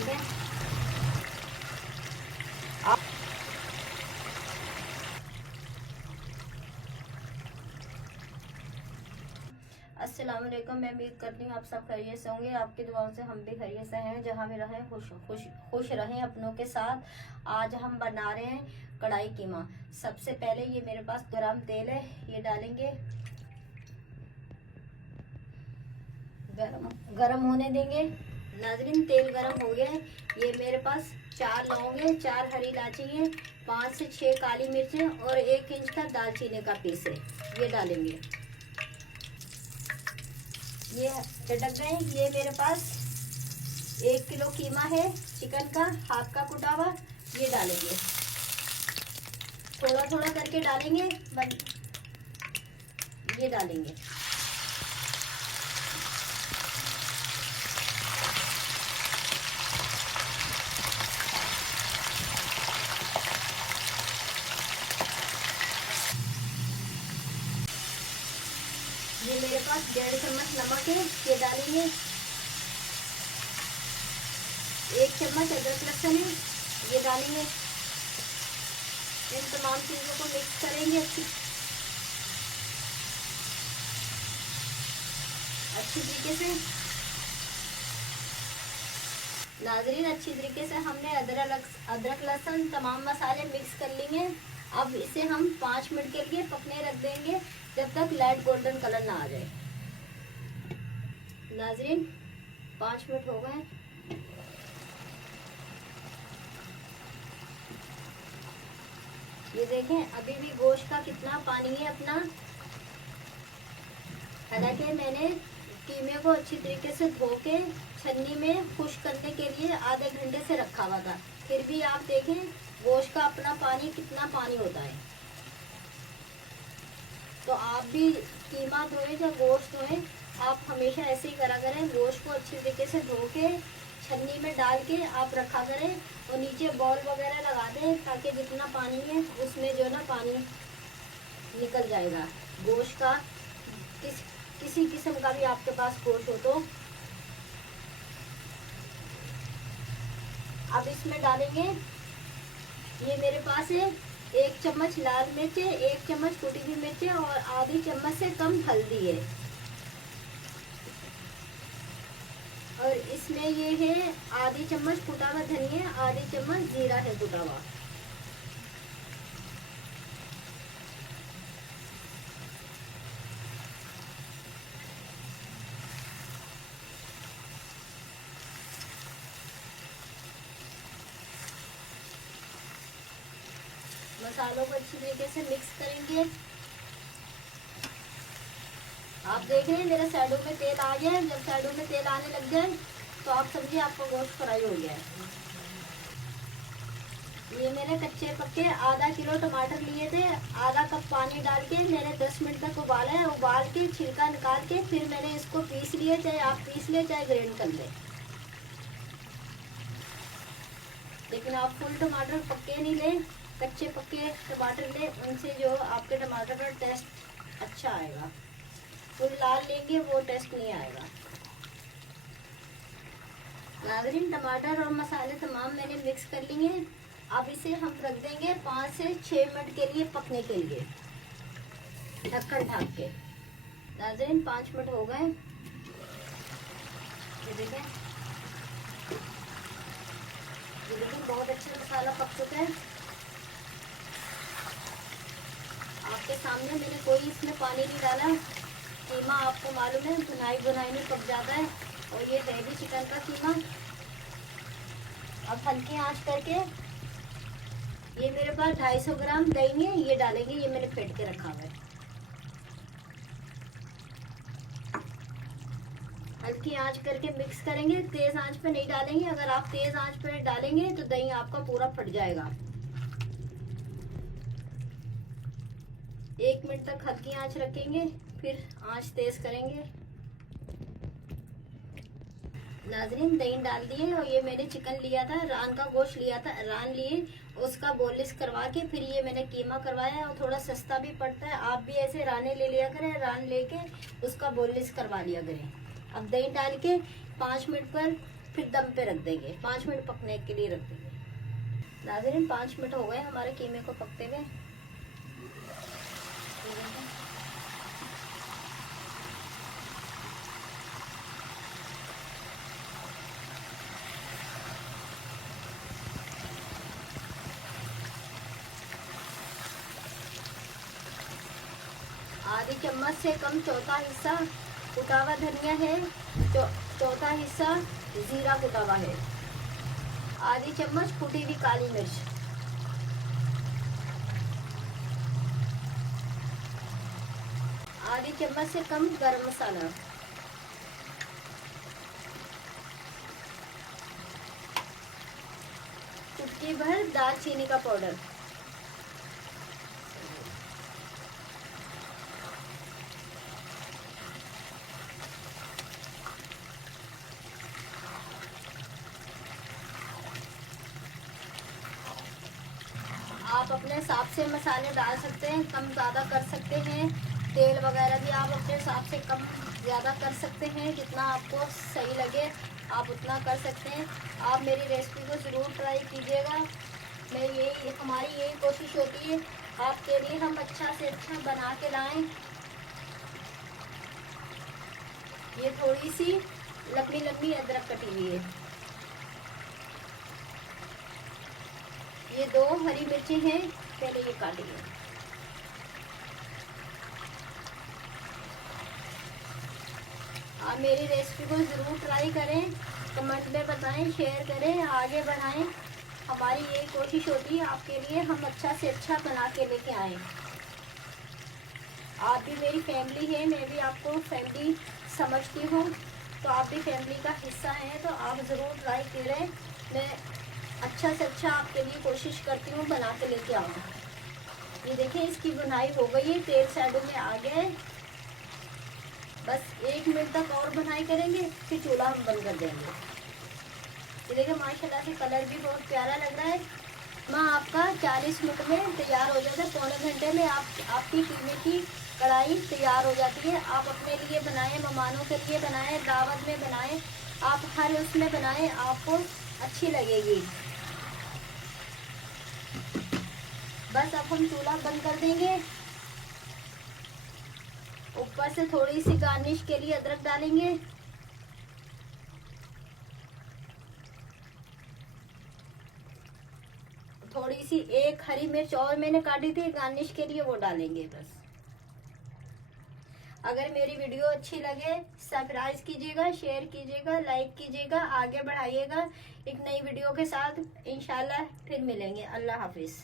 देखें आप। अस्सलाम वालेकुम। मैं उम्मीद करती हूँ आप सब खैरियत से होंगे। आपकी दुआओं से हम भी खैरियत से हैं। जहाँ भी रहें खुश रहें अपनों के साथ। आज हम बना रहे हैं कढ़ाई कीमा। सबसे पहले ये मेरे पास गरम तेल है, ये डालेंगे, गरम होने देंगे। नाजरीन तेल गरम हो गया है। ये मेरे पास 4 लौंग है, 4 हरी इलायची है, 5 से 6 काली मिर्चें और 1 इंच का दालचीनी का पीस है, ये डालेंगे। ये चटक गए। ये मेरे पास 1 किलो कीमा है चिकन का, हाथ का कुटा हुआ, ये डालेंगे। थोड़ा थोड़ा करके डालेंगे, ये डालेंगे। ये मेरे पास 1.5 चम्मच नमक है, ये डालेंगे। 1 चम्मच अदरक लहसुन है, ये डालेंगे। इन तमाम चीजों को मिक्स करेंगे अच्छी तरीके से। नाजरीन अच्छी तरीके से हमने अदरक लहसुन तमाम मसाले मिक्स कर लिए। अब इसे हम 5 मिनट के लिए पकने रख देंगे, जब तक लाइट गोल्डन कलर ना आ जाए। नाजरीन 5 मिनट हो गए। ये देखें अभी भी गोश्त का कितना पानी है अपना। हालांकि मैंने कीमे को अच्छी तरीके से धो के छन्नी में खुश्क करने के लिए आधे घंटे से रखा हुआ था, फिर भी आप देखें गोश्त का अपना पानी कितना पानी होता है। तो आप भी कीमा धोए या गोश्त धोए, आप हमेशा ऐसे ही करा करें। गोश्त को अच्छी तरीके से धो के छन्नी में डाल के आप रखा करें और नीचे बॉल वगैरह लगा दें, ताकि जितना पानी है उसमें जो ना पानी निकल जाएगा गोश्त का। किसी किस्म का भी आपके पास गोश्त हो तो। अब इसमें डालेंगे, ये मेरे पास है 1 चम्मच लाल मिर्च, 1 चम्मच कुटी हुई मिर्च और आधी चम्मच से कम हल्दी है। और इसमें ये है आधी चम्मच कुटा हुआ धनिया, आधी चम्मच जीरा है कुटा हुआ। मसालों को अच्छी तरीके से मिक्स करेंगे। आप देख रहे हैं मेरे साइडों में तेल आ गया है। जब साइडों में तेल आने लग जाए तो आप समझिए आपका गोश्त फ्राई हो गया है। ये मैंने कच्चे पक्के आधा किलो टमाटर लिए थे, आधा कप पानी डाल के मैंने 10 मिनट तक उबाला है। उबाल के छिलका निकाल के फिर मैंने इसको पीस लिया, चाहे आप पीस ले चाहे ग्राइंड कर ले। लेकिन आप फुल टमाटर पक्के नहीं ले, कच्चे पक्के टमाटर ले, उनसे जो आपके टमाटर का टेस्ट अच्छा आएगा। फुल लाल लेंगे वो टेस्ट नहीं आएगा। नाज़रीन टमाटर और मसाले तमाम मैंने मिक्स कर लिए। अब इसे हम रख देंगे 5 से 6 मिनट के लिए पकने के लिए, ढक्कन ढक के। नाज़रीन 5 मिनट हो गए। ये देखें बहुत अच्छा मसाला पक चुका है। आपके सामने मैंने कोई इसमें पानी नहीं डाला। कीमा आपको मालूम है बुनाई में पक जाता है, और ये है भी चिकन का कीमा। अब हल्की आंच करके ये मेरे पास 250 ग्राम दही है, ये डालेंगे। ये मैंने फेंट के रखा हुआ है। हल्की आंच करके मिक्स करेंगे, तेज आंच पे नहीं डालेंगे। अगर आप तेज आंच पे डालेंगे तो दही आपका पूरा फट जाएगा। 1 मिनट तक हल्की आंच रखेंगे, फिर आंच तेज करेंगे। नाजरीन दही डाल दिए, और ये मैंने चिकन लिया था, रान का गोश्त लिया था, रान लिए, उसका बोलिस करवा के फिर ये मैंने कीमा करवाया। और थोड़ा सस्ता भी पड़ता है, आप भी ऐसे राने ले लिया करें, रान लेके उसका बोलिस करवा लिया करें। अब दही डाल के 5 मिनट पर फिर दम पे रख देंगे, 5 मिनट पकने के लिए रख देंगे। नाज़रीन 5 मिनट हो गए हमारे कीमे को पकते हुए। आधी चम्मच से कम चौथा हिस्सा कुटा हुआ धनिया है, चौथा हिस्सा जीरा कुटा हुआ है, आधी चम्मच कुटी हुई काली मिर्च, आधी चम्मच से कम गरम मसाला, चुटकी भर दालचीनी का पाउडर, आप अपने हिसाब से मसाले डाल सकते हैं, कम ज़्यादा कर सकते हैं। तेल वगैरह भी आप अपने हिसाब से कम ज़्यादा कर सकते हैं, जितना आपको सही लगे आप उतना कर सकते हैं। आप मेरी रेसिपी को ज़रूर ट्राई कीजिएगा। हमारी यही कोशिश होती है आपके लिए हम अच्छा से अच्छा बना के लाएं। ये थोड़ी सी लंबी लंबी अदरक कटी हुई है, ये 2 हरी मिर्ची हैं, पहले ये काटिए। आप मेरी रेसिपी को ज़रूर ट्राई करें, कमेंट में बताएं, शेयर करें, आगे बढ़ाएं। हमारी यही कोशिश होती है आपके लिए हम अच्छा से अच्छा बना के लेके आएँ। आप भी मेरी फैमिली है, मैं भी आपको फैमिली समझती हूँ, तो आप भी फैमिली का हिस्सा हैं, तो आप ज़रूर ट्राई करें। मैं अच्छा से अच्छा आपके लिए कोशिश करती हूँ बना के लेके आऊँ। ये देखिए इसकी बुनाई हो गई है, तेल साइडों में आ गया है। बस 1 मिनट तक और बुनाई करेंगे, फिर चूल्हा हम बंद कर देंगे। ये देखिए माशाल्लाह से कलर भी बहुत प्यारा लग रहा है। माँ आपका 40 मिनट में तैयार हो जाता है, पौने घंटे में आपकी कीमे की कढ़ाई तैयार हो जाती है। आप अपने लिए बनाएं, मेहमानों के लिए बनाएं, दावत में बनाएं, आप हर उसमें बनाएं, आपको अच्छी लगेगी। बस अब हम चूल्हा बंद कर देंगे। ऊपर से थोड़ी सी गार्निश के लिए अदरक डालेंगे। थोड़ी सी 1 हरी मिर्च और मैंने काटी थी गार्निश के लिए, वो डालेंगे बस। अगर मेरी वीडियो अच्छी लगे सब्सक्राइब कीजिएगा, शेयर कीजिएगा, लाइक कीजिएगा, आगे बढ़ाइएगा। एक नई वीडियो के साथ इंशाल्लाह फिर मिलेंगे। अल्लाह हाफिज़।